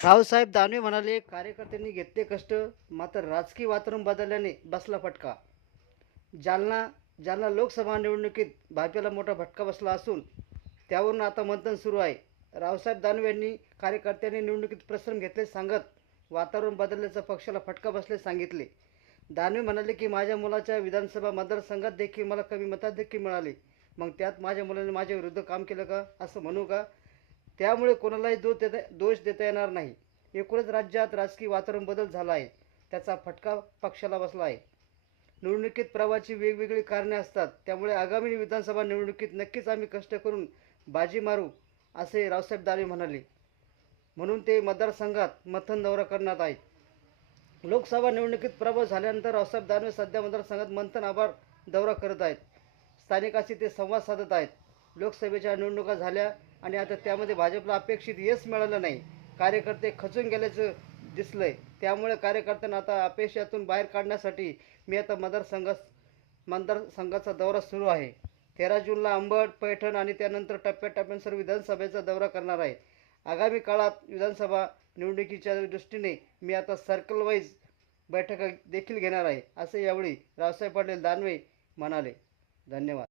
रावसाहेब दानवे म्हणाले कार्यकर्त्यांनी घेतले कष्ट मात्र राजकीय वातावरण बदलल्याने बसला फटका. जालना जालना लोकसभा निवडणुकीत भाजपला मोठा फटका बसला असून त्यावरून आता मंथन सुरू आहे. रावसाहेब दानवे यांनी कार्यकर्त्यांनी निवडणुकीत परिश्रम घेतले सांगत वातावरण बदलल्याचा पक्षाला फटका बसले सांगितले. दानवे म्हणाले की माझ्या मुलाच्या विधानसभा मतदारसंघात देखील मला कमी मताधिक्य मिळाले. मग त्यात माझ्या मुलाने माझ्या विरुद्ध काम केलं का? असं म्हणू का? त्यामुळे कोणालाही दोष देता दोष देता येणार नाही. एकूणच राज्यात राजकीय वातावरण बदल झाला आहे. त्याचा फटका पक्षाला बसला आहे. निवडणुकीत प्रवाहाची वेगवेगळी कारणे असतात. त्यामुळे आगामी विधानसभा निवडणुकीत नक्कीच आम्ही कष्ट करून बाजी मारू असे रावसाहेब दावे म्हणाले. म्हणून ते मतदारसंघात मथन दौरा करण्यात आहेत. लोकसभा निवडणुकीत प्रभाव झाल्यानंतर रावसाहेब दानवे सध्या मतदारसंघात मंथन आभार दौरा करत आहेत. स्थानिकाशी ते संवाद साधत आहेत. लोकसभेच्या निवडणुका झाल्या आणि आता त्यामध्ये भाजपला अपेक्षित यश मिळालं नाही. कार्यकर्ते खचून गेल्याचं दिसलंय. त्यामुळे कार्यकर्त्यांना आता अपेक्षातून बाहेर काढण्यासाठी मी आता मतदारसंघास मतदारसंघाचा दौरा सुरू आहे. तेरा जूनला अंबड पैठण आणि त्यानंतर टप्प्याटप्प्यानुसार विधानसभेचा दौरा करणार आहे. आगामी काळात विधानसभा निवडणुकीच्या दृष्टीने मी आता सर्कल वाईज बैठका देखील घेणार आहे असे यावेळी रावसाहेब पाटील दानवे म्हणाले. धन्यवाद.